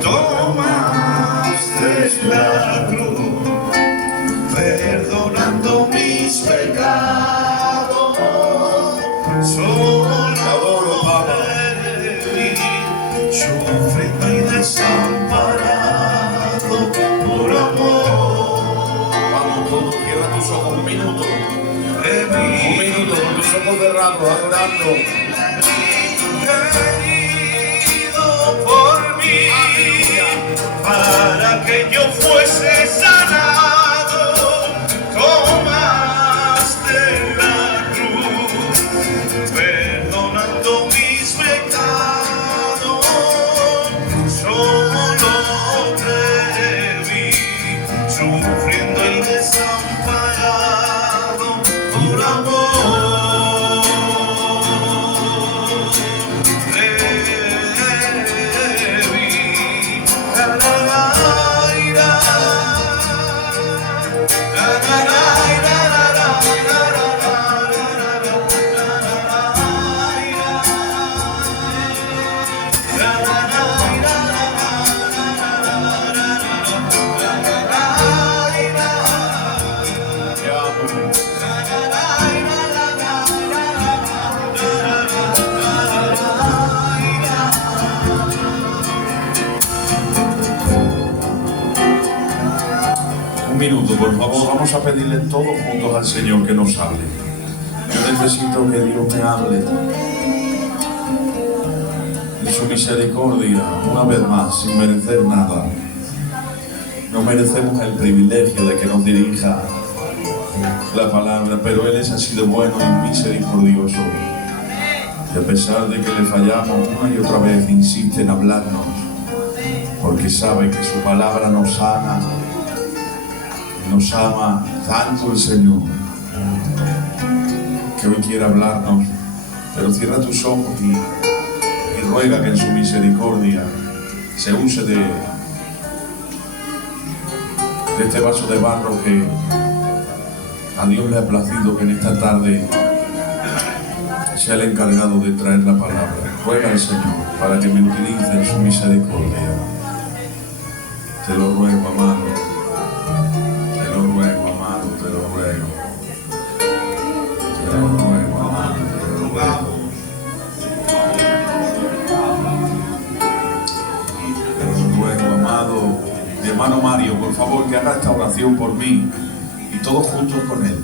tomaste la cruz, perdonando mis pecados, solo eres mí, sufrido y desamparado por amor. Vamos todos, cierra tus ojos un minuto. Un minuto con tus ojos cerrados, adorando. Querido por mí, para que yo fuese sanado, tomaste la cruz, perdonando mis pecados, solo te vi, sufriendo y desamparado por amor. Un minuto, por favor, vamos a pedirle todos juntos al Señor que nos hable. Yo necesito que Dios me hable de su misericordia, una vez más, sin merecer nada. No merecemos el privilegio de que nos dirija la palabra, pero Él es así de bueno y misericordioso. Y a pesar de que le fallamos una y otra vez, insiste en hablarnos, porque sabe que su palabra nos sana. Nos ama tanto el Señor que hoy quiere hablarnos, pero cierra tus ojos y ruega que en su misericordia se use de este vaso de barro que a Dios le ha placido que en esta tarde sea el encargado de traer la palabra. Ruega al Señor para que me utilice en su misericordia. Te lo ruego, amado. Mi hermano Mario, por favor, que haga esta oración por mí y todos juntos con él.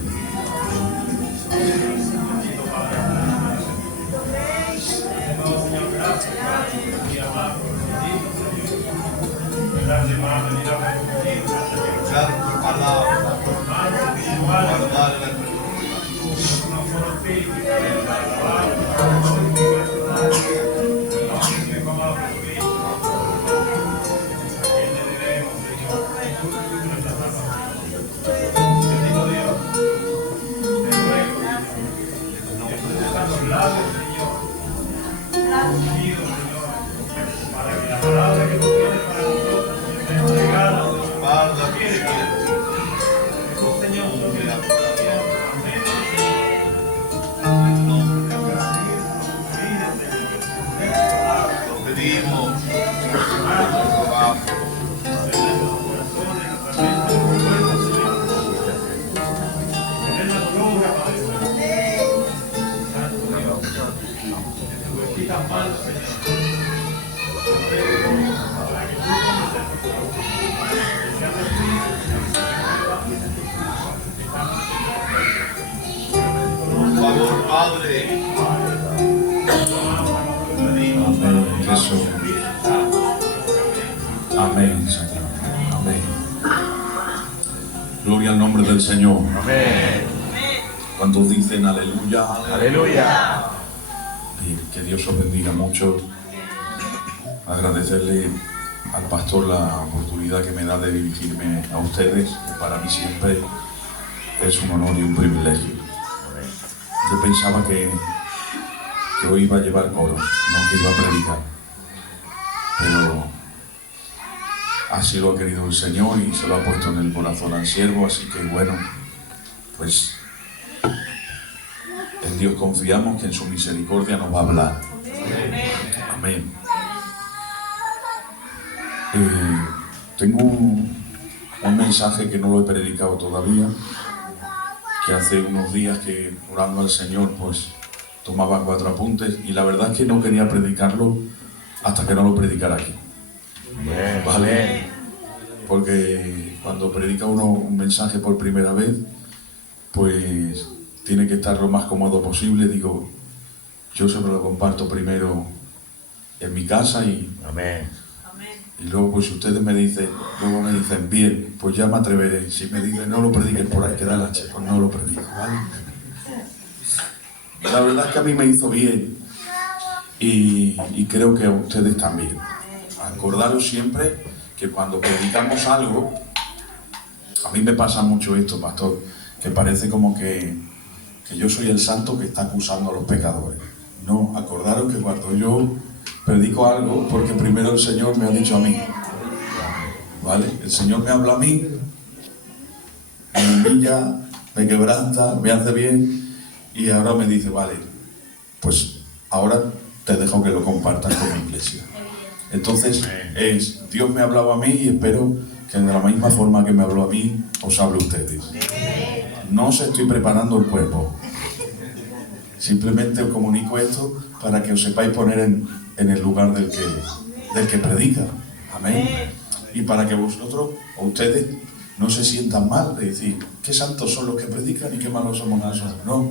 Amén, Señor. Amén. Gloria al nombre del Señor. Amén. ¿Cuántos dicen aleluya? Aleluya. Y que Dios os bendiga mucho. Agradecerle al pastor la oportunidad que me da de dirigirme a ustedes, que para mí siempre es un honor y un privilegio. Yo pensaba que hoy iba a llevar coro, no que iba a predicar, pero así lo ha querido el Señor y se lo ha puesto en el corazón al siervo, así que bueno, pues en Dios confiamos, que en su misericordia nos va a hablar. Amén. Tengo un mensaje que no lo he predicado todavía, que hace unos días que orando al Señor pues tomaba 4 apuntes y la verdad es que no quería predicarlo hasta que no lo predicara aquí. ¿Vale? Porque cuando predica uno un mensaje por primera vez, pues tiene que estar lo más cómodo posible. Digo, yo siempre lo comparto primero en mi casa y luego pues si ustedes me dicen, bien, pues ya me atreveré. Si me dicen no lo prediques por ahí, que da la H, pues no lo predico, ¿vale? La verdad es que a mí me hizo bien y creo que a ustedes también. Acordaros siempre que cuando predicamos algo, a mí me pasa mucho esto, pastor, que parece como que yo soy el santo que está acusando a los pecadores. No, acordaros que cuando yo predico algo, porque primero el Señor me ha dicho a mí, ¿vale? El Señor me habla a mí, me humilla, me quebranta, me hace bien, y ahora me dice, vale, pues ahora te dejo que lo compartas con mi iglesia. Entonces, Dios me ha hablado a mí y espero que de la misma forma que me habló a mí, os hable a ustedes. No os estoy preparando el cuerpo. Simplemente os comunico esto para que os sepáis poner en el lugar del que predica. Amén. Y para que vosotros o ustedes no se sientan mal de decir, qué santos son los que predican y qué malos somos nosotros. No.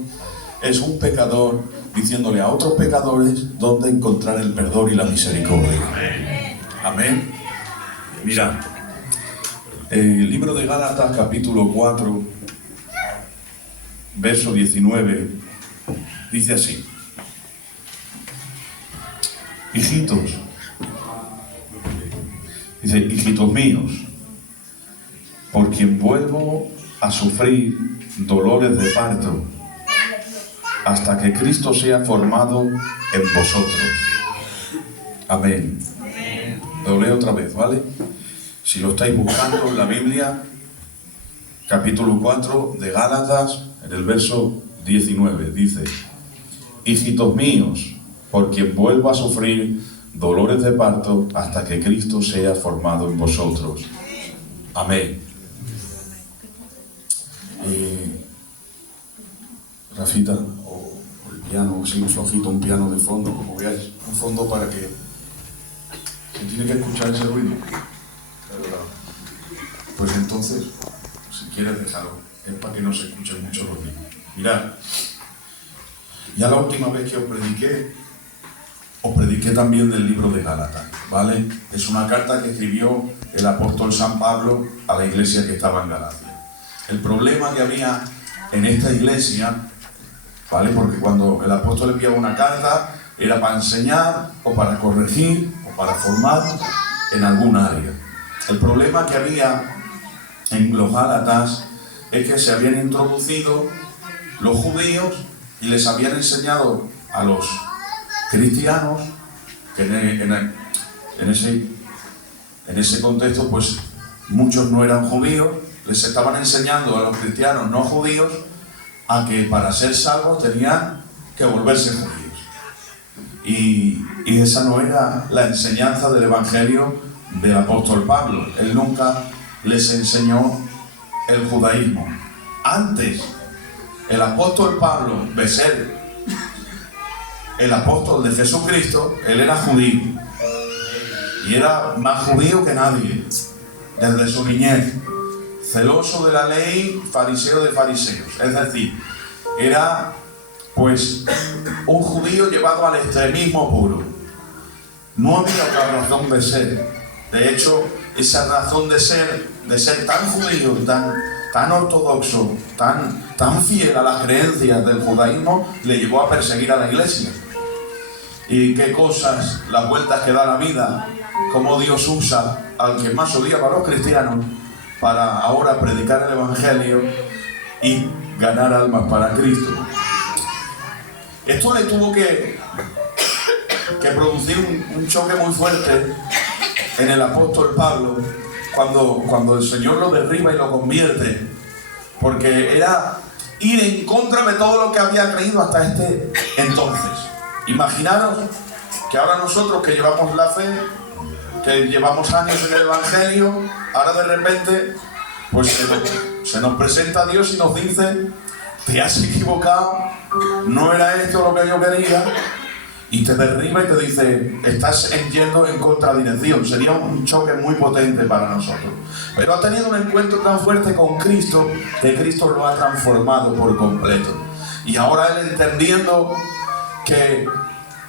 Es un pecador diciéndole a otros pecadores dónde encontrar el perdón y la misericordia. Amén. Mira, el libro de Gálatas, capítulo 4, verso 19, dice así: hijitos míos, por quien vuelvo a sufrir dolores de parto, hasta que Cristo sea formado en vosotros. Amén. Lo leo otra vez, ¿vale? Si lo estáis buscando en la Biblia, capítulo 4 de Gálatas, en el verso 19, dice: hijitos míos, por quien vuelvo a sufrir dolores de parto, hasta que Cristo sea formado en vosotros. Amén. Rafita, o el piano, así un flojito, un piano de fondo, como veáis, un fondo para que se tiene que escuchar ese ruido. Pues entonces, si quieres dejarlo, es para que no se escuche mucho ruido. Mirad, ya la última vez que os prediqué también del libro de Gálatas, ¿vale? Es una carta que escribió el apóstol San Pablo a la iglesia que estaba en Galacia. El problema que había en esta iglesia, ¿vale? Porque cuando el apóstol enviaba una carta, era para enseñar, o para corregir, o para formar en algún área. El problema que había en los Gálatas es que se habían introducido los judíos y les habían enseñado a los cristianos, que en ese contexto pues muchos no eran judíos, les estaban enseñando a los cristianos no judíos a que para ser salvos tenían que volverse judíos. Y esa no era la enseñanza del Evangelio del apóstol Pablo. Él nunca les enseñó el judaísmo. Antes, el apóstol Pablo, de ser el apóstol de Jesucristo, él era judío. Y era más judío que nadie, desde su niñez. Celoso de la ley, fariseo de fariseos. Es decir, era pues un judío llevado al extremismo puro. No había otra razón de ser. De hecho, esa razón de ser tan judío, tan ortodoxo, tan fiel a las creencias del judaísmo, le llevó a perseguir a la iglesia. Y qué cosas, las vueltas que da la vida, cómo Dios usa al que más odiaba a los cristianos para ahora predicar el Evangelio y ganar almas para Cristo. Esto le tuvo que producir un choque muy fuerte en el apóstol Pablo cuando el Señor lo derriba y lo convierte, porque era ir en contra de todo lo que había creído hasta este entonces. Imaginaros que ahora nosotros que llevamos la fe, que llevamos años en el Evangelio, ahora de repente pues se nos presenta Dios y nos dice: te has equivocado, no era esto lo que yo quería, y te derriba y te dice: estás yendo en contradirección. Sería un choque muy potente para nosotros. Pero ha tenido un encuentro tan fuerte con Cristo que Cristo lo ha transformado por completo. Y ahora él, entendiendo que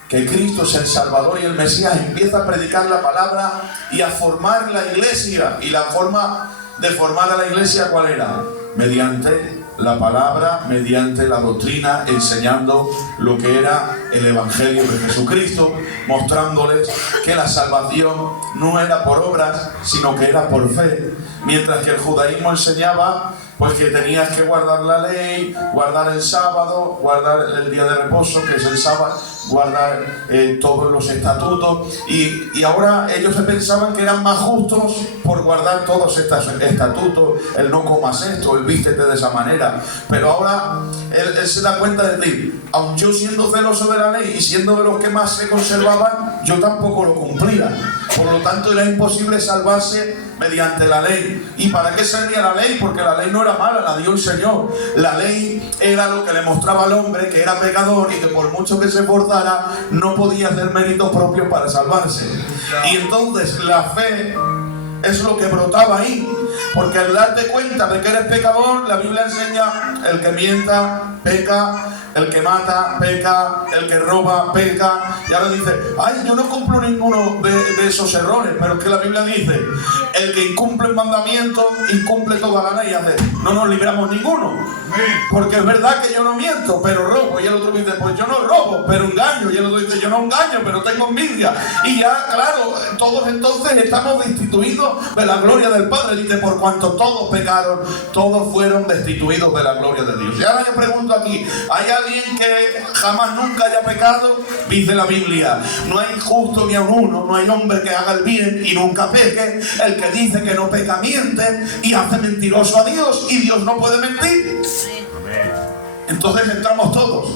Cristo es el Salvador y el Mesías, empieza a predicar la palabra y a formar la iglesia. Y la forma de formar a la iglesia, ¿cuál era? Mediante la palabra, mediante la doctrina, enseñando lo que era el Evangelio de Jesucristo, mostrándoles que la salvación no era por obras, sino que era por fe. Mientras que el judaísmo enseñaba pues que tenías que guardar la ley, guardar el sábado, guardar el día de reposo, que es el sábado, guardar todos los estatutos, y ahora ellos se pensaban que eran más justos por guardar todos estos estatutos, el no comas esto, el vístete de esa manera. Pero ahora él se da cuenta de decir: aun yo siendo celoso de la ley y siendo de los que más se conservaban, yo tampoco lo cumplía. Por lo tanto era imposible salvarse mediante la ley. ¿Y para qué servía la ley? Porque la ley no era mala, la dio el Señor. La ley era lo que le mostraba al hombre que era pecador y que por mucho que se esforzara no podía hacer méritos propios para salvarse. Y entonces la fe es lo que brotaba ahí, porque al darte cuenta de que eres pecador, la Biblia enseña: el que mienta, peca; el que mata, peca; el que roba, peca. Y ahora dice: ay, yo no cumplo ninguno de esos errores. Pero es que la Biblia dice: el que incumple el mandamiento, incumple toda la ley. No nos libramos ninguno. Porque es verdad que yo no miento, pero robo. Y el otro dice: pues yo no robo, pero engaño. Y el otro dice: yo no engaño, pero tengo envidia. Y ya, claro, todos entonces estamos destituidos de la gloria del Padre. Dice: por cuanto todos pecaron, todos fueron destituidos de la gloria de Dios. Y ahora yo pregunto aquí: ¿hay alguien que jamás nunca haya pecado? Dice la Biblia: no hay justo ni aun uno, no hay hombre que haga el bien y nunca peque. El que dice que no peca miente y hace mentiroso a Dios, y Dios no puede mentir. Entonces entramos todos.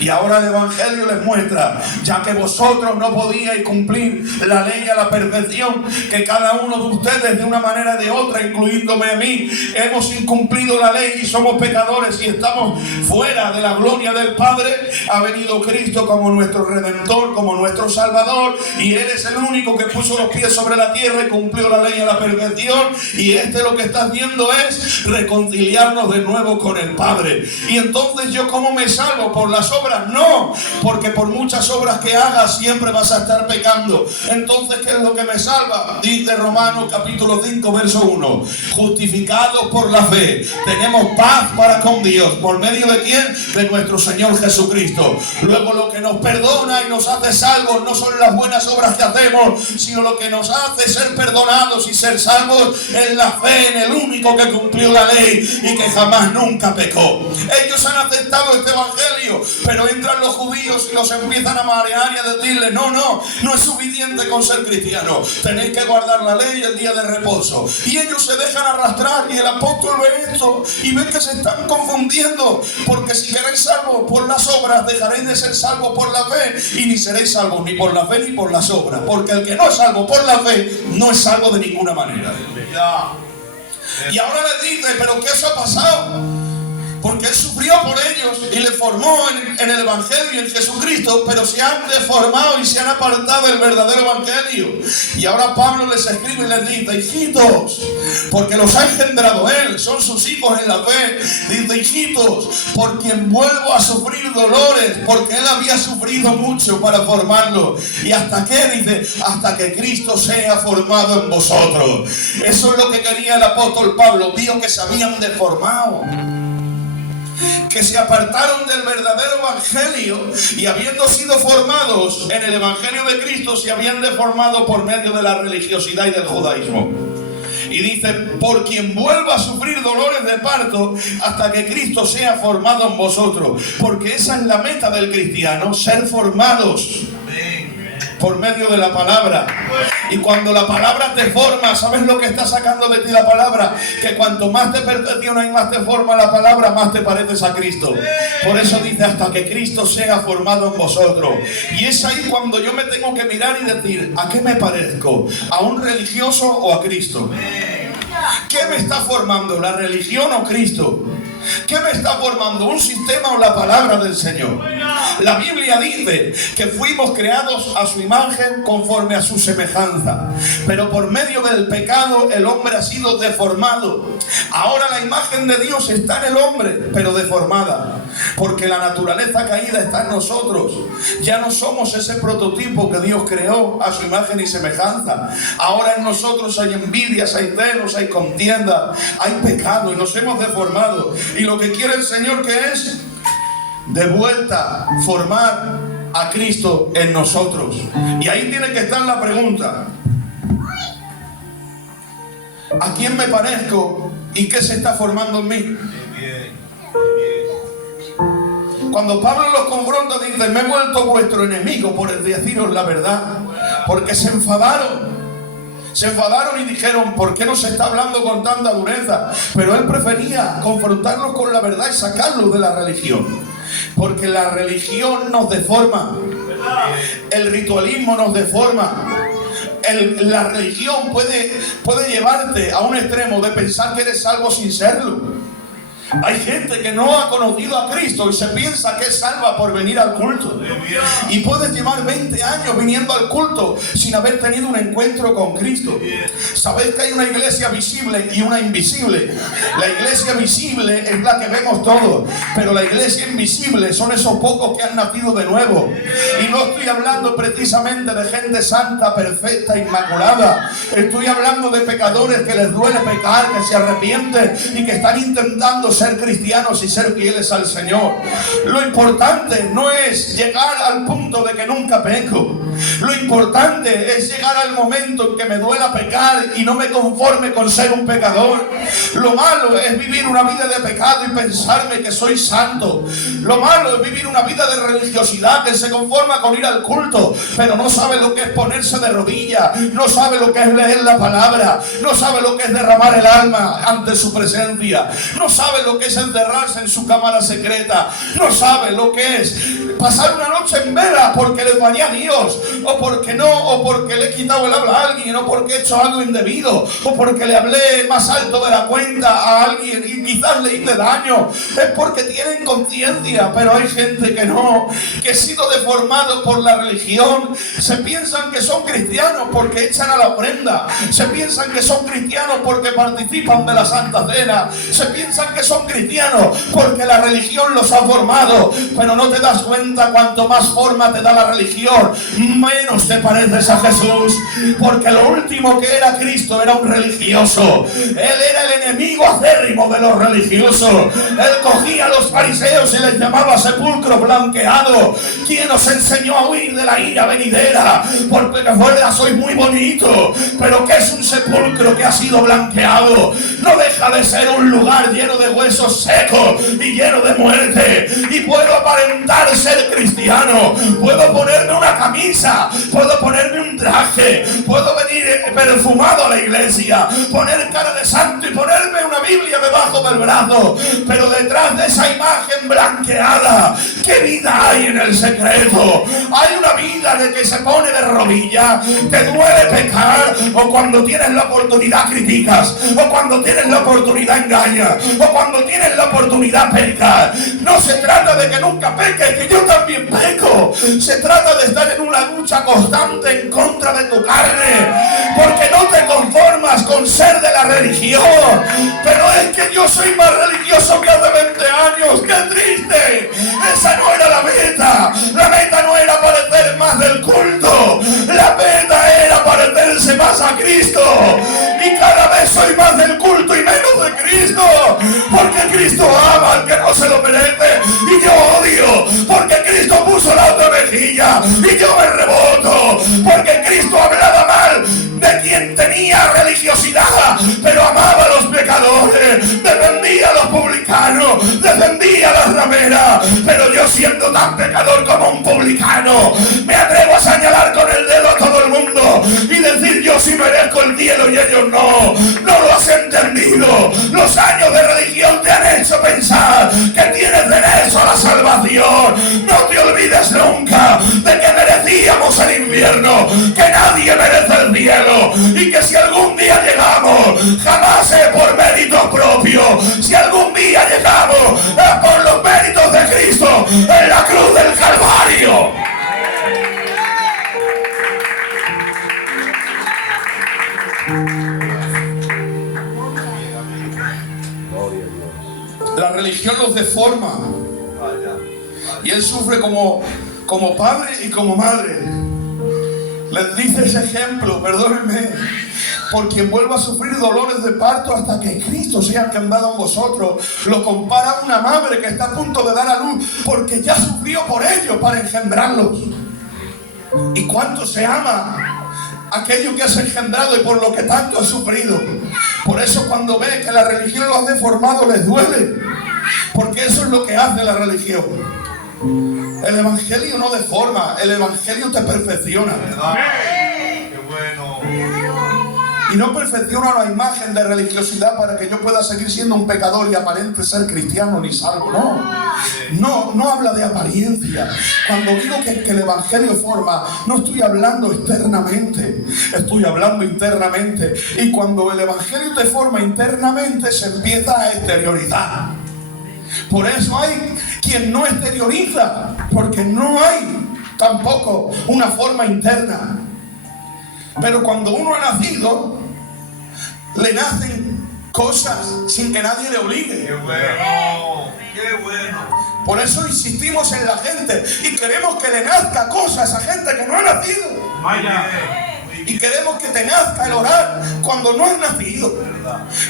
Y ahora el Evangelio les muestra: ya que vosotros no podíais cumplir la ley a la perfección, que cada uno de ustedes de una manera o de otra, incluyéndome a mí, hemos incumplido la ley y somos pecadores y estamos fuera de la gloria del Padre, ha venido Cristo como nuestro Redentor, como nuestro Salvador, y Él es el único que puso los pies sobre la tierra y cumplió la ley a la perfección. Y lo que está haciendo es reconciliarnos de nuevo con el Padre. Y entonces, ¿yo cómo me salvo? ¿Por las obras? No, porque por muchas obras que hagas siempre vas a estar pecando. Entonces, ¿qué es lo que me salva? Dice Romanos capítulo 5 verso 1: justificados por la fe, tenemos paz para con Dios. ¿Por medio de quién? De nuestro Señor Jesucristo. Luego, lo que nos perdona y nos hace salvos no son las buenas obras que hacemos, sino lo que nos hace ser perdonados y ser salvos es la fe en el único que cumplió la ley y que jamás nunca pecó. Ellos han aceptado este Evangelio, pero entran los judíos y los empiezan a marear y a decirle: no es suficiente con ser cristiano, tenéis que guardar la ley y el día de reposo. Y ellos se dejan arrastrar, y el apóstol ve esto y ve que se están confundiendo, porque si queréis salvos por las obras, dejaréis de ser salvos por la fe, y ni seréis salvos ni por la fe ni por las obras, porque el que no es salvo por la fe no es salvo de ninguna manera. Y ahora les dice: ¿pero qué os ha pasado? Porque Él sufrió por ellos y les formó en el Evangelio y en Jesucristo, pero se han deformado y se han apartado del verdadero Evangelio. Y ahora Pablo les escribe y les dice: hijitos, porque los ha engendrado Él, son sus hijos en la fe. Dice: hijitos, por quien vuelvo a sufrir dolores, porque Él había sufrido mucho para formarlo. ¿Y hasta qué? Dice: hasta que Cristo sea formado en vosotros. Eso es lo que quería el apóstol Pablo. Vio que se habían deformado, que se apartaron del verdadero Evangelio, y habiendo sido formados en el Evangelio de Cristo, se habían deformado por medio de la religiosidad y del judaísmo. Y dice: por quien vuelva a sufrir dolores de parto hasta que Cristo sea formado en vosotros. Porque esa es la meta del cristiano: ser formados. por medio de la palabra. Y cuando la palabra te forma, ¿sabes lo que está sacando de ti la palabra? Que cuanto más te perfecciona y más te forma la palabra, más te pareces a Cristo. Por eso dice, hasta que Cristo sea formado en vosotros. Y es ahí cuando yo me tengo que mirar y decir, ¿a qué me parezco? ¿A un religioso o a Cristo? ¿Qué me está formando, la religión o Cristo? ¿Qué me está formando, un sistema o la palabra del Señor? La Biblia dice que fuimos creados a su imagen conforme a su semejanza, pero por medio del pecado el hombre ha sido deformado. Ahora la imagen de Dios está en el hombre, pero deformada, porque la naturaleza caída está en nosotros. Ya no somos ese prototipo que Dios creó a su imagen y semejanza. Ahora en nosotros hay envidias, hay celos, hay contienda, hay pecado y nos hemos deformado. Y lo que quiere el Señor que es de vuelta formar a Cristo en nosotros. Y ahí tiene que estar la pregunta: ¿a quién me parezco y qué se está formando en mí? Cuando Pablo los confronta, dice: me he vuelto vuestro enemigo por deciros la verdad, porque se enfadaron y dijeron, ¿por qué nos está hablando con tanta dureza? Pero él prefería confrontarlos con la verdad y sacarlos de la religión, porque la religión nos deforma, el ritualismo nos deforma. La religión puede llevarte a un extremo de pensar que eres salvo sin serlo. Hay gente que no ha conocido a Cristo y se piensa que es salva por venir al culto. Y puedes llevar 20 años viniendo al culto sin haber tenido un encuentro con Cristo. Sabéis que hay una iglesia visible y una invisible. La iglesia visible es la que vemos todos, pero la iglesia invisible son esos pocos que han nacido de nuevo. Y no estoy hablando precisamente de gente santa, perfecta, inmaculada. Estoy hablando de pecadores que les duele pecar, que se arrepienten y que están intentando ser cristianos y ser fieles al Señor. Lo importante no es llegar al punto de que nunca peco. Lo importante es llegar al momento en que me duela pecar y no me conforme con ser un pecador. Lo malo es vivir una vida de pecado y pensarme que soy santo. Lo malo es vivir una vida de religiosidad que se conforma con ir al culto, pero no sabe lo que es ponerse de rodillas, no sabe lo que es leer la palabra, no sabe lo que es derramar el alma ante su presencia, no sabe lo que es encerrarse en su cámara secreta, no sabe lo que es pasar una noche en vela porque le fallé a Dios, o porque no, o porque le he quitado el habla a alguien, o porque he hecho algo indebido, o porque le hablé más alto de la cuenta a alguien y quizás le hice daño. Es porque tienen conciencia, pero hay gente que no, que ha sido deformado por la religión. Se piensan que son cristianos porque echan a la ofrenda, se piensan que son cristianos porque participan de la Santa Cena, se piensan que son cristianos porque la religión los ha formado, pero no te das cuenta, cuanto más forma te da la religión, menos te pareces a Jesús, porque lo último que era Cristo era un religioso. Él era el enemigo acérrimo de los religiosos. Él cogía a los fariseos y les llamaba sepulcro blanqueado. ¿Quién os enseñó a huir de la ira venidera? Porque de fuera sois muy bonito, pero ¿qué es un sepulcro que ha sido blanqueado? No deja de ser un lugar lleno de huesos secos y lleno de muerte. Y puedo aparentar ser cristiano, puedo ponerme una camisa, puedo ponerme un traje, puedo venir perfumado a la iglesia, poner cara de santo y ponerme una Biblia debajo del brazo, pero detrás de esa imagen blanqueada, ¿qué vida hay en el secreto? Hay una vida de que se pone de rodillas, te duele pecar, o cuando tienes la oportunidad criticas, o cuando tienes la oportunidad engañas, o cuando tienes la oportunidad pecas. No se trata de que nunca peques, que yo también peco. Se trata de estar en una lucha constante en contra de tu carne, porque no te conformas con ser de la religión. Pero es que yo soy más religioso que hace 20 años. ¡Qué triste! Esa no era la meta. La meta no era parecer más del culto, la meta era parecerse más a Cristo. Y cada vez soy más del culto y menos de Cristo, porque Cristo ama al que no se lo merece y yo odio, porque Cristo puso la otra mejilla y yo me reboto, porque Cristo hablaba mal de quien tenía religiosidad, pero amaba a los pecadores, defendía a los publicanos, defendía a las ramera, pero yo siendo tan pecador como un publicano, me atrevo a señalar con el dedo a todo el mundo y decir: yo sí merezco el cielo y ellos no. No lo has entendido. Los años de religión te han hecho pensar que tienes derecho a la salvación. No te olvides nunca de que merecíamos el infierno, que nadie merece el cielo, y que si algún día llegamos, jamás es por méritos propios. Si algún día llegamos, es por los méritos de Cristo en la cruz del Calvario. La religión los deforma y él sufre como padre y como madre. Les dice ese ejemplo, perdónenme, por quien vuelva a sufrir dolores de parto hasta que Cristo sea engendrado en vosotros. Lo compara a una madre que está a punto de dar a luz porque ya sufrió por ellos para engendrarlos. ¿Y cuánto se ama aquello que has engendrado y por lo que tanto has sufrido? Por eso cuando ve que la religión lo ha deformado les duele, porque eso es lo que hace la religión. El evangelio no deforma, el evangelio te perfecciona. ¡Qué bueno! Y no perfecciona la imagen de religiosidad para que yo pueda seguir siendo un pecador y aparente ser cristiano ni salvo. No habla de apariencia. Cuando digo que el evangelio forma, no estoy hablando externamente, estoy hablando internamente. Y cuando el evangelio te forma internamente, se empieza a exteriorizar. Por eso hay quien no exterioriza, porque no hay tampoco una forma interna. Pero cuando uno ha nacido, le nacen cosas sin que nadie le obligue. ¡Qué bueno! ¡Qué bueno! Por eso insistimos en la gente y queremos que le nazca cosas a gente que no ha nacido. ¡Vaya! Y queremos que te nazca el orar cuando no has nacido.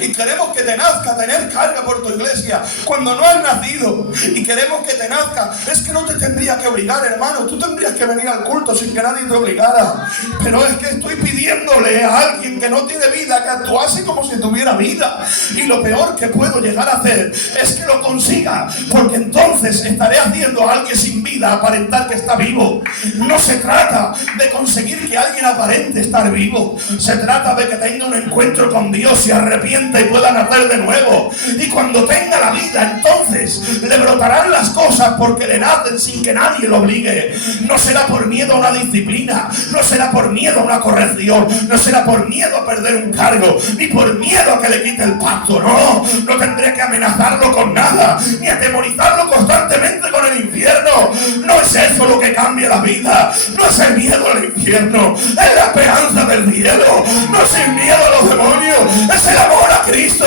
Y queremos que te nazca tener carga por tu iglesia cuando no has nacido. Y queremos que te nazca. Es que no te tendría que obligar, hermano. Tú tendrías que venir al culto sin que nadie te obligara. Pero es que estoy pidiéndole a alguien que no tiene vida que actuase como si tuviera vida. Y lo peor que puedo llegar a hacer es que lo consiga, porque entonces estaré haciendo a alguien sin vida aparentar que está vivo. No se trata de conseguir que alguien aparente estar vivo. Se trata de que tenga un encuentro con Dios, se arrepienta y pueda nacer de nuevo. Y cuando tenga la vida, entonces le brotarán las cosas porque le nacen sin que nadie lo obligue. No será por miedo a una disciplina, no será por miedo a una corrección, no será por miedo a perder un cargo, ni por miedo a que le quite el pacto. No tendré que amenazarlo con nada, ni atemorizarlo constantemente con el infierno. No es eso lo que cambia la vida, no es el miedo al infierno, es la esperanza del cielo. No es el miedo a los demonios, es el amor a Cristo.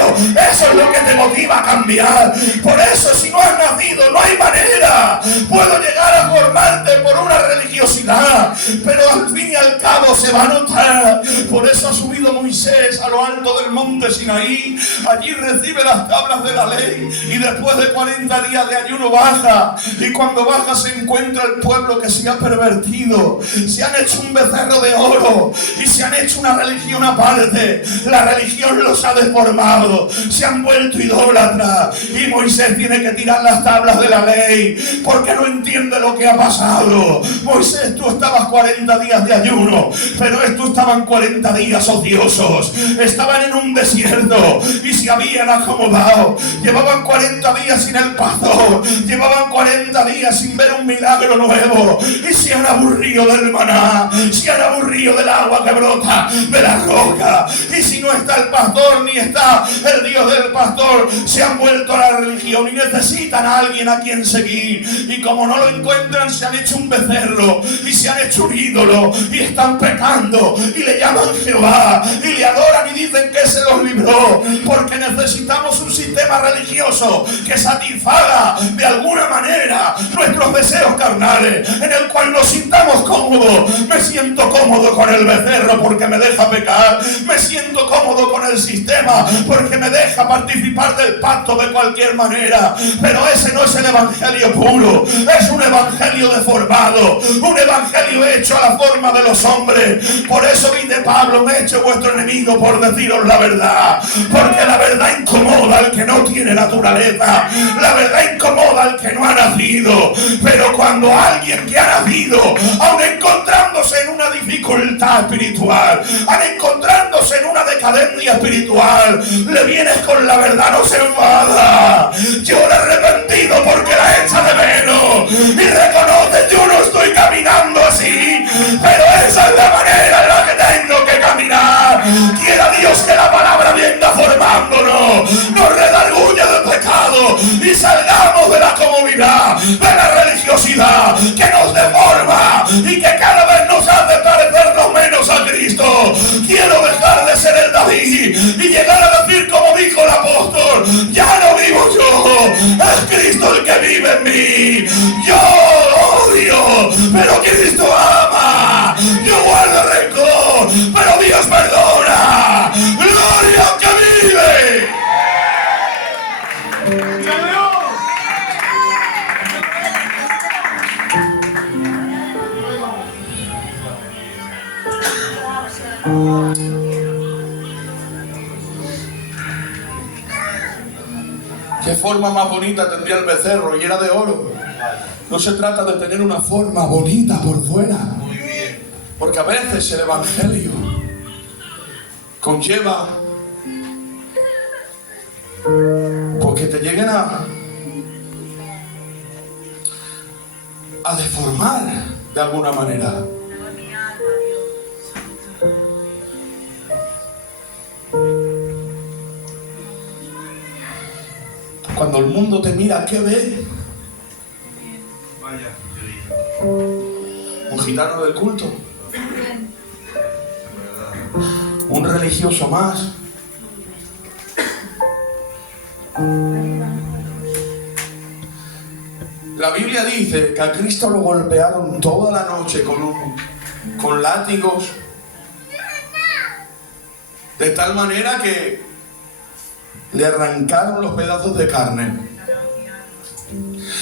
Eso es lo que te motiva a cambiar. Por eso, si no has nacido, no hay manera. Puedo llegar a formarte por una religiosidad, pero al fin y al cabo se va a notar. Por eso ha subido Moisés a lo alto del monte Sinaí. Allí recibe las tablas de la ley y después de 40 días de ayuno baja. Y cuando baja se encuentra el pueblo que se ha pervertido. Se han hecho un becerro de oro y se han hecho una religión aparte. La religión los ha deformado, se han vuelto idólatras. Y Moisés tiene que tirar las tablas de la ley porque no entiende lo que ha pasado. Moisés, tú estabas 40 días de ayuno, pero estos estaban 40 días ociosos. Estaban en un desierto y se habían acomodado. Llevaban 40 días sin el pastor, llevaban 40 días sin ver un milagro nuevo y se han aburrido del maná, se han aburrido del agua que brota de la roca. Y si no está el pastor ni está el Dios del pastor, se han vuelto a la religión y necesitan a alguien a quien seguir. Y como no lo encuentran, se han hecho un becerro y se han hecho un ídolo y están pecando y le llaman Jehová y le adoran y dicen que se los libró, porque necesitamos un sistema religioso que satisfaga de alguna manera nuestros deseos carnales, en el cual nos sintamos cómodos. Me siento cómodo con el becerro porque me deja pecar, me siento cómodo con el sistema porque me deja participar del pacto de cualquier manera. Pero ese no es el evangelio puro, es un evangelio deformado, un evangelio hecho a la forma de los hombres. Por eso dice Pablo: me he hecho vuestro enemigo por deciros la verdad. porque la verdad incomoda al que no tiene naturaleza, la verdad incomoda al que no ha nacido. Pero cuando alguien que ha nacido, aun encontrándose en una dificultad espiritual, aun encontrándose en una decadencia espiritual, le vienes con la verdad, no se enfada, llora arrepentido porque la echa de menos y reconoce: yo no estoy caminando así, pero esa es la manera en la que tengo que caminar. Quiera Dios que la palabra venga formándonos, nos redarguya del pecado y salgamos de la comodidad, de la religiosidad que nos deforma y que cada vez nos hace parecernos menos a Cristo. Quiero dejar de ser el David y llegar a decir, como dijo el apóstol: ya no vivo yo, es Cristo el que vive en mí. Yo odio, pero Cristo ama. Yo guardo rencor, pero Dios perdona. ¡Gloria al que vive! ¿Qué forma más bonita tendría el becerro? Y era de oro. No se trata de tener una forma bonita por fuera, porque a veces el evangelio conlleva porque te lleguen a deformar de alguna manera. Cuando el mundo te mira, ¿qué ve? Un gitano del culto, un religioso más. La Biblia dice que a Cristo lo golpearon toda la noche con látigos, de tal manera que le arrancaron los pedazos de carne,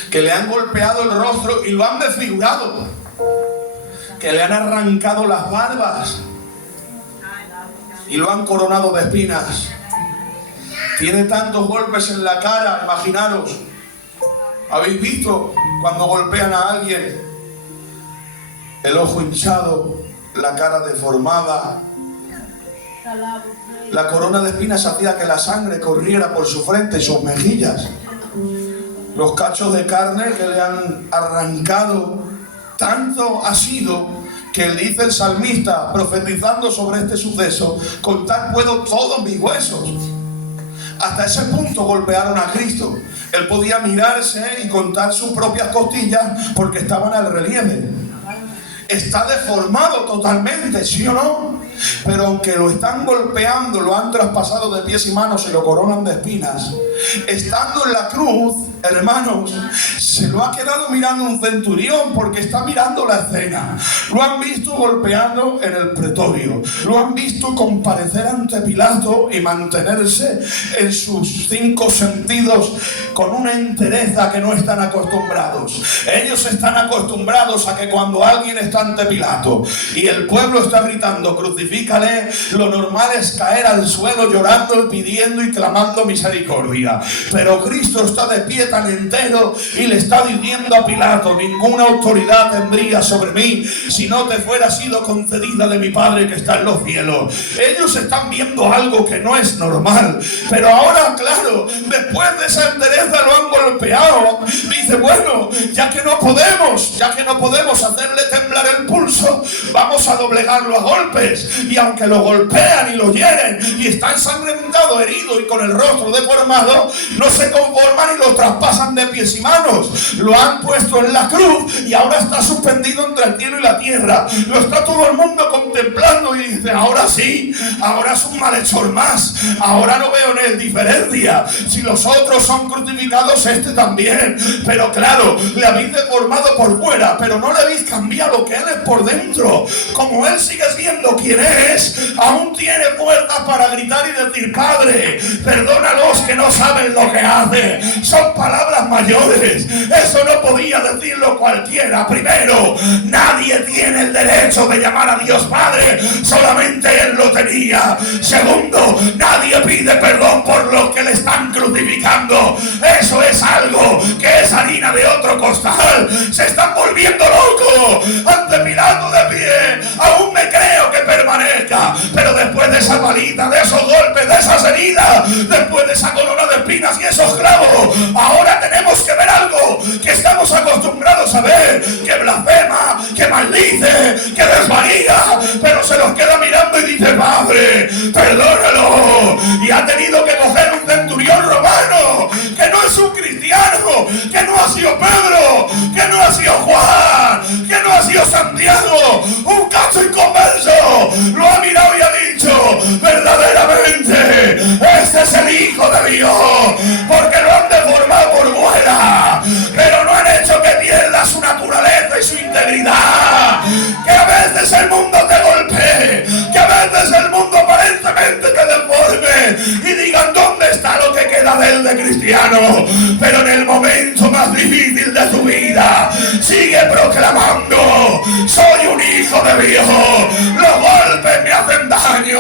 que le han golpeado el rostro y lo han desfigurado, que le han arrancado las barbas y lo han coronado de espinas. Tiene tantos golpes en la cara, imaginaros. ¿Habéis visto cuando golpean a alguien? El ojo hinchado, la cara deformada. La corona de espinas hacía que la sangre corriera por su frente y sus mejillas. Los cachos de carne que le han arrancado, tanto ha sido que dice el salmista, profetizando sobre este suceso: contar puedo todos mis huesos. Hasta ese punto golpearon a Cristo. Él podía mirarse y contar sus propias costillas porque estaban al relieve. Está deformado totalmente, ¿sí o no? Pero aunque lo están golpeando, lo han traspasado de pies y manos y lo coronan de espinas, estando en la cruz, hermanos, se lo ha quedado mirando un centurión porque está mirando la escena. Lo han visto golpeando en el pretorio, lo han visto comparecer ante Pilato y mantenerse en sus 5 sentidos con una entereza que no están acostumbrados. Ellos están acostumbrados a que cuando alguien está ante Pilato y el pueblo está gritando crucifícale, lo normal es caer al suelo llorando, pidiendo y clamando misericordia. Pero Cristo está de pie tan entero y le está diciendo a Pilato: ninguna autoridad tendría sobre mí si no te fuera sido concedida de mi Padre que está en los cielos. Ellos están viendo algo que no es normal, pero ahora, claro, después de esa entereza lo han golpeado. Dice: bueno, ya que no podemos hacerle temblar el pulso, vamos a doblegarlo a golpes. Y aunque lo golpean y lo hieren y está ensangrentado, herido y con el rostro deformado, no se conforman y lo traspasan de pies y manos. Lo han puesto en la cruz y ahora está suspendido entre el cielo y la tierra. Lo está todo el mundo contemplando y dice: ahora sí, ahora es un malhechor más. Ahora no veo en él diferencia. Si los otros son crucificados, este también. Pero claro, le habéis deformado por fuera, pero no le habéis cambiado lo que él es por dentro. Como él sigue siendo quien es, aún tiene fuerzas para gritar y decir: Padre, perdónalos que no saben lo que hacen. Son palabras palabras mayores. Eso no podía decirlo cualquiera. Primero, nadie tiene el derecho de llamar a Dios Padre, solamente Él lo tenía. Segundo, nadie pide perdón por los que le están crucificando. Eso es algo que es harina de otro costal. Se están volviendo locos ante Pilato de pie. Aún me creo que permanezca, pero después de esa paliza, de esos golpes, de esas heridas, después de esa corona de espinas y esos clavos, ahora tenemos que ver algo que estamos acostumbrados a ver, que blasfema, que maldice, que desvaría, pero se los queda mirando y dice: Padre, perdónalo. Y ha tenido que coger un centurión romano, que no es un cristiano, que no ha sido Pedro, que no ha sido Juan, que no ha sido Santiago, un cacho inconverso, lo ha mirado y ha dicho: verdaderamente este es el Hijo de Dios, porque lo han deformado por muera, pero no han hecho que pierda su naturaleza y su integridad. Que a veces el mundo te golpee, que a veces el mundo aparentemente te deforme y digan: ¿dónde está lo que queda de él de cristiano? Pero en el momento más difícil de tu vida sigue proclamando: soy un hijo de Dios. Los golpes me hacen daño,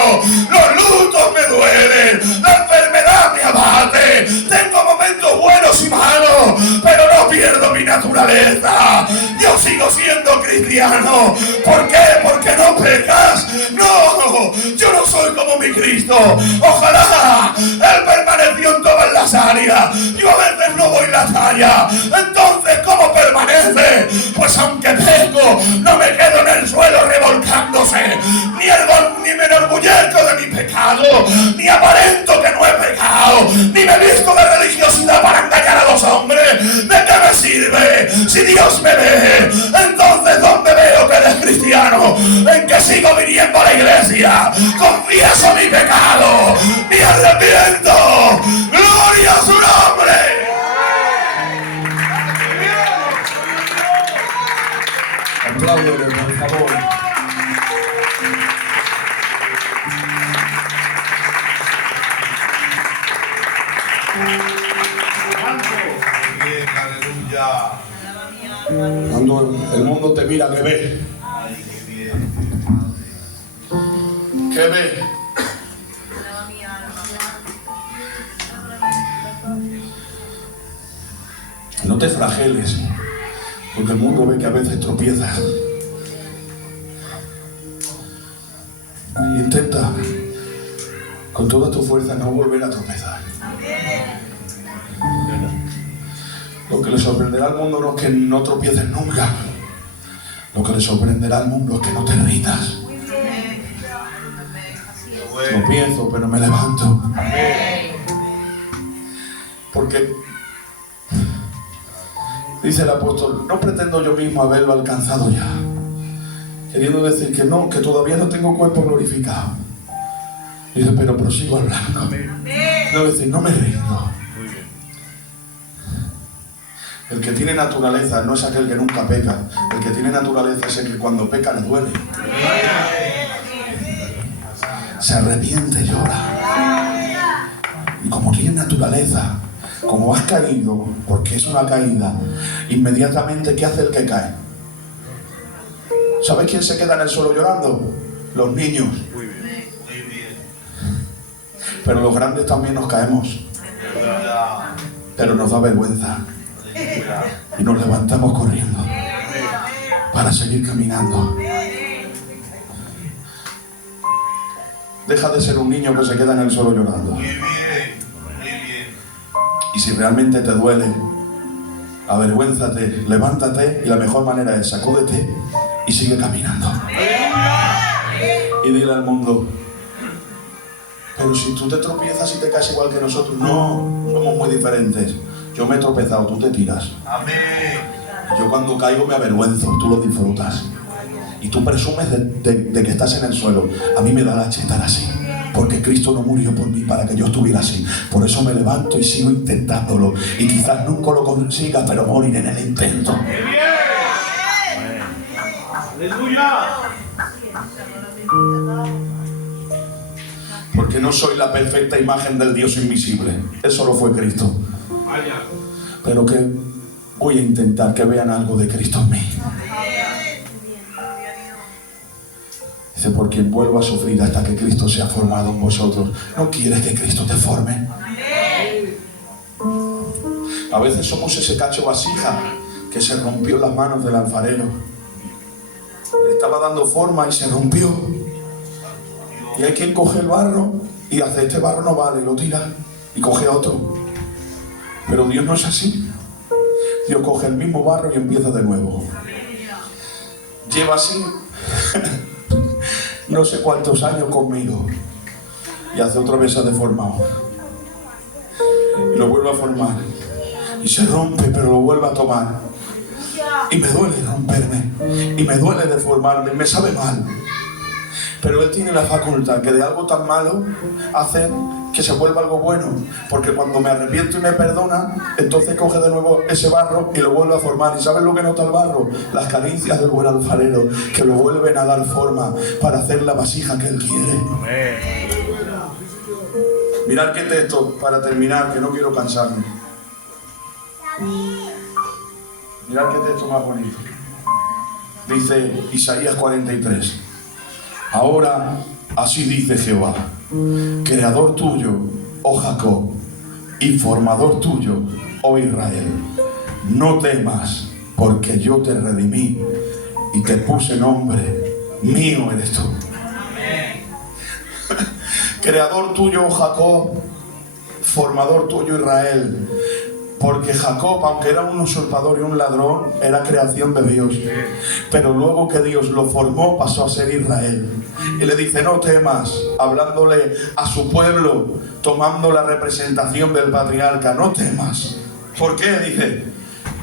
los lutos me duelen, la enfermedad me abate, tengo momentos buenos y malos, pero no pierdo mi naturaleza. Yo sigo siendo cristiano. ¿Por qué? Porque no pecas. No, yo no soy como mi Cristo. Ojalá Él permaneció en todas las áreas. Yo a veces no doy la talla. Entonces, ¿cómo permanece? Pues aunque peco, no me quedo en el suelo revolcándose, ni me enorgullezco de mi pecado, ni aparento que no he pecado, ni me visto de religiosidad para engañar a los hombres. ¿De qué me sirve si Dios me ve? Entonces, ¿dónde veo que eres cristiano? En que sigo viniendo a la iglesia, confieso mi pecado, me arrepiento. ¡Gloria a su nombre! Apláudele, por favor. Bien, aleluya. Cuando el mundo te mira, ¿qué ve? Ay, qué bien. ¿Qué ve? No te flageles, porque el mundo ve que a veces tropiezas. Intenta con toda tu fuerza no volver a tropezar. Lo que le sorprenderá al mundo no es que no tropieces nunca. Lo que le sorprenderá al mundo es que no te rindas. Tropiezo, pero me levanto. Porque dice el apóstol: no pretendo yo mismo haberlo alcanzado ya. Queriendo decir que no, que todavía no tengo cuerpo glorificado. Dice: pero prosigo hablando. No decir, no me rindo. El que tiene naturaleza no es aquel que nunca peca. El que tiene naturaleza es el que cuando peca le duele. Se arrepiente, llora. Y como tiene naturaleza, como has caído, porque es una caída, inmediatamente, ¿qué hace el que cae? ¿Sabes quién se queda en el suelo llorando? Los niños. Muy bien. Pero los grandes también nos caemos. Pero nos da vergüenza. Y nos levantamos corriendo para seguir caminando. Deja de ser un niño que se queda en el suelo llorando. Muy bien. Muy bien. Y si realmente te duele, avergüénzate, levántate, y la mejor manera es sacúdete y sigue caminando. Y dile al mundo: pero si tú te tropiezas y te caes igual que nosotros. No, somos muy diferentes. Yo me he tropezado, tú te tiras. Amén. Yo cuando caigo me avergüenzo, tú lo disfrutas. Y tú presumes de que estás en el suelo. A mí me da la estar así, porque Cristo no murió por mí para que yo estuviera así. Por eso me levanto y sigo intentándolo. Y quizás nunca lo consiga, pero moriré en el intento. Aleluya. Porque no soy la perfecta imagen del Dios invisible. Eso lo fue Cristo. pero que voy a intentar que vean algo de Cristo en mí. Dice, por quien vuelva a sufrir hasta que Cristo sea formado en vosotros. ¿No quieres que Cristo te forme? A veces somos ese cacho vasija que se rompió en las manos del alfarero. Le estaba dando forma y se rompió. Y hay quien coge el barro y hace, este barro no vale, y lo tira y coge otro. Pero Dios no es así. Dios coge el mismo barro y empieza de nuevo. Lleva así no sé cuántos años conmigo y hace otra vez se ha deformado y lo vuelve a formar y se rompe, pero lo vuelve a tomar y me duele romperme y me duele deformarme y me sabe mal, pero Él tiene la facultad que de algo tan malo hace que se vuelva algo bueno, porque cuando me arrepiento y me perdona, entonces coge de nuevo ese barro y lo vuelve a formar. ¿Y sabes lo que nota el barro? Las caricias del buen alfarero, que lo vuelven a dar forma para hacer la vasija que Él quiere. Mirad qué texto para terminar, que no quiero cansarme. Mirad qué texto más bonito. Dice Isaías 43. Ahora así dice Jehová, creador tuyo, oh Jacob, y formador tuyo, oh Israel. No temas, porque yo te redimí y te puse nombre, mío eres tú. Creador tuyo, oh Jacob, formador tuyo, Israel. Porque Jacob, aunque era un usurpador y un ladrón, era creación de Dios. Pero luego que Dios lo formó, pasó a ser Israel. Y le dice, no temas, hablándole a su pueblo, tomando la representación del patriarca, no temas. ¿Por qué? Dice,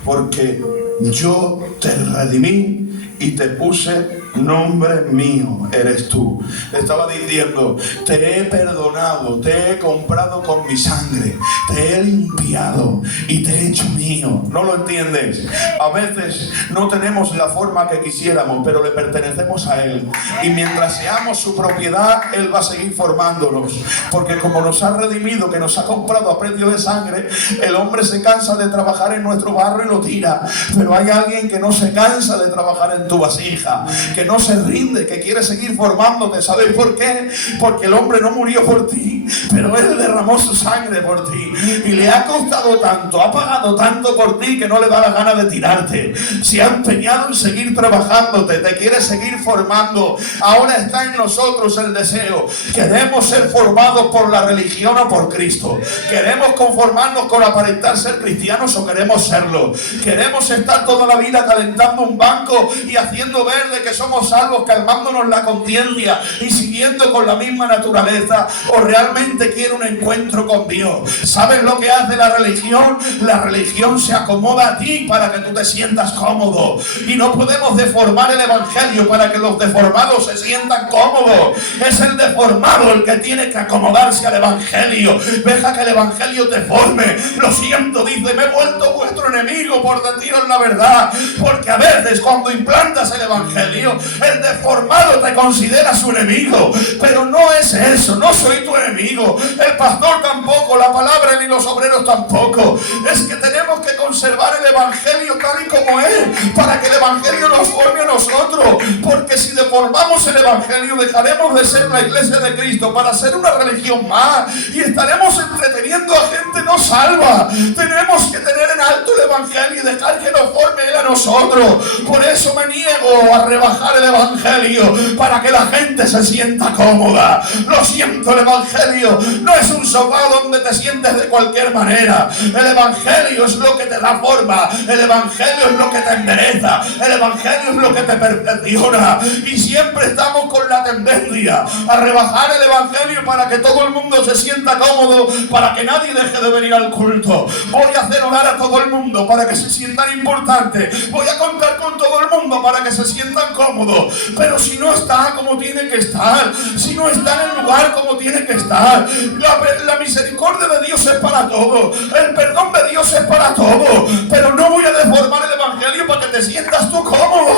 porque yo te redimí y te puse nombre mío, eres tú. Le estaba diciendo, te he perdonado, te he comprado con mi sangre, te he limpiado y te he hecho mío. ¿No lo entiendes? A veces no tenemos la forma que quisiéramos, pero le pertenecemos a Él. Y mientras seamos su propiedad, Él va a seguir formándonos. Porque como nos ha redimido, que nos ha comprado a precio de sangre, el hombre se cansa de trabajar en nuestro barro y lo tira. Pero hay alguien que no se cansa de trabajar en tu vasija, que no se rinde, que quiere seguir formándote. ¿Sabes por qué? Porque el hombre no murió por ti, pero Él derramó su sangre por ti y le ha costado tanto, ha pagado tanto por ti, que no le da la gana de tirarte. Se ha empeñado en seguir trabajándote, te quiere seguir formando. Ahora está en nosotros el deseo. Queremos ser formados por la religión o por Cristo. Queremos conformarnos con aparentar ser cristianos o queremos serlo. Queremos estar toda la vida calentando un banco y haciendo ver de que somos salvos, calmándonos la conciencia y siguiendo con la misma naturaleza, o realmente quiere un encuentro con Dios. ¿Sabes lo que hace la religión? La religión se acomoda a ti para que tú te sientas cómodo, y no podemos deformar el evangelio para que los deformados se sientan cómodos. Es el deformado el que tiene que acomodarse al evangelio. Deja que el evangelio te forme. Lo siento, dice, me he vuelto vuestro enemigo por deciros la verdad, porque a veces cuando implantas el evangelio, el deformado te considera su enemigo, pero no es eso. No soy tu enemigo, el pastor tampoco, la palabra ni los obreros tampoco. Es que tenemos que conservar el evangelio tal y como es, para que el evangelio nos forme a nosotros, porque si deformamos el evangelio, dejaremos de ser la iglesia de Cristo para ser una religión más, y estaremos entreteniendo a gente no salva. Tenemos que tener en alto el evangelio y dejar que nos forme Él a nosotros. Por eso me niego a rebajar el evangelio para que la gente se sienta cómoda. Lo siento, el evangelio no es un sofá donde te sientes de cualquier manera. El evangelio es lo que te da forma, el evangelio es lo que te endereza, el evangelio es lo que te perfecciona. Y siempre estamos con la tendencia a rebajar el evangelio para que todo el mundo se sienta cómodo, para que nadie deje de venir al culto. Voy a hacer orar a todo el mundo para que se sientan importantes. Voy a contar con todo el mundo para que se sientan cómodos. Pero si no está como tiene que estar, si no está en el lugar como tiene que estar, la misericordia de Dios es para todos, el perdón de Dios es para todos. Pero no voy a deformar el evangelio para que te sientas tú cómodo.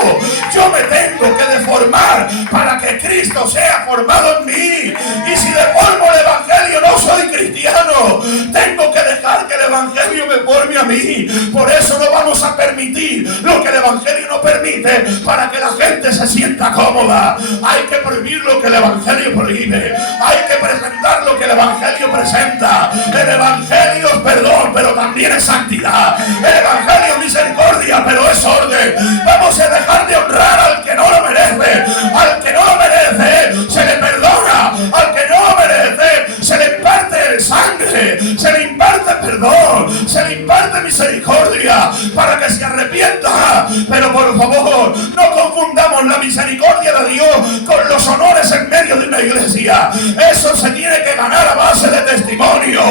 Yo me tengo que deformar para que Cristo sea formado en mí. Y si deformo el evangelio, no soy cristiano. Tengo que dejar que el evangelio Evangelio me forme a mí. Por eso no vamos a permitir lo que el Evangelio no permite para que la gente se sienta cómoda. Hay que prohibir lo que el Evangelio prohíbe. Hay que presentar lo que el Evangelio presenta. El Evangelio es perdón, pero también es santidad. El Evangelio es misericordia, pero es orden. Vamos a dejar de honrar al que no lo merece. Al que no lo merece se le perdona. Al que no lo merece se le imparte sangre, se le imparte perdón, se le imparte misericordia para que se arrepienta. Pero por favor, no confundamos la misericordia de Dios con los honores en medio de una iglesia. Eso se tiene que ganar a base de testimonio.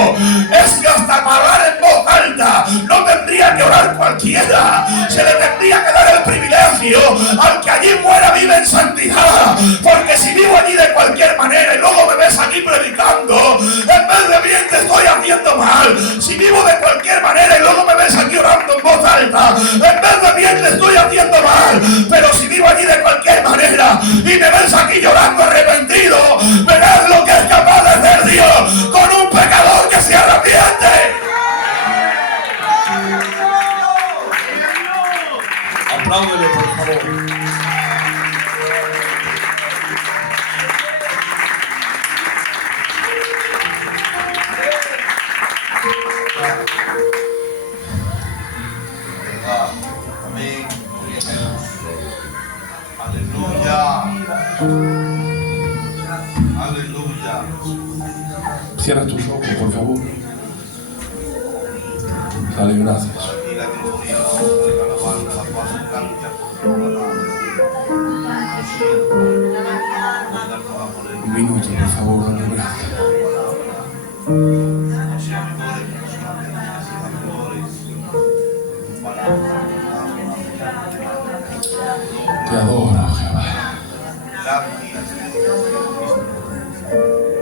Es que hasta pagar en voz alta no tendría que orar cualquiera. Se le tendría que dar el privilegio al que allí fuera vive en santidad. Porque si vivo allí de cualquier manera y luego me ves aquí predicando, en vez de bien te estoy haciendo mal. Si vivo de cualquier manera y luego me ves aquí orando en voz alta, en vez de bien te estoy haciendo mal. Pero si vivo allí de cualquier manera y me ves aquí llorando arrepentido, verás lo que es capaz de hacer Dios con un pecador que se arrepiente. Apláudele, por favor. Amén. Aleluya. Aleluya. Cierra tus ojos, por favor. Dale gracias. Y la gloria, la alabanza, la paz, la gloria, Un minuto, por favor, dale gracias. Te adoro, Jehová.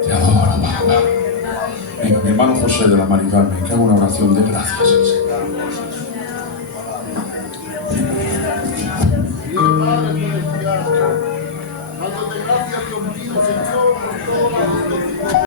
Te adoro, Padre. Venga, mi hermano José de la Maricarmen, que haga una oración de gracias. Dios Padre celestial, dándote gracias contigo, Señor, por todo lo que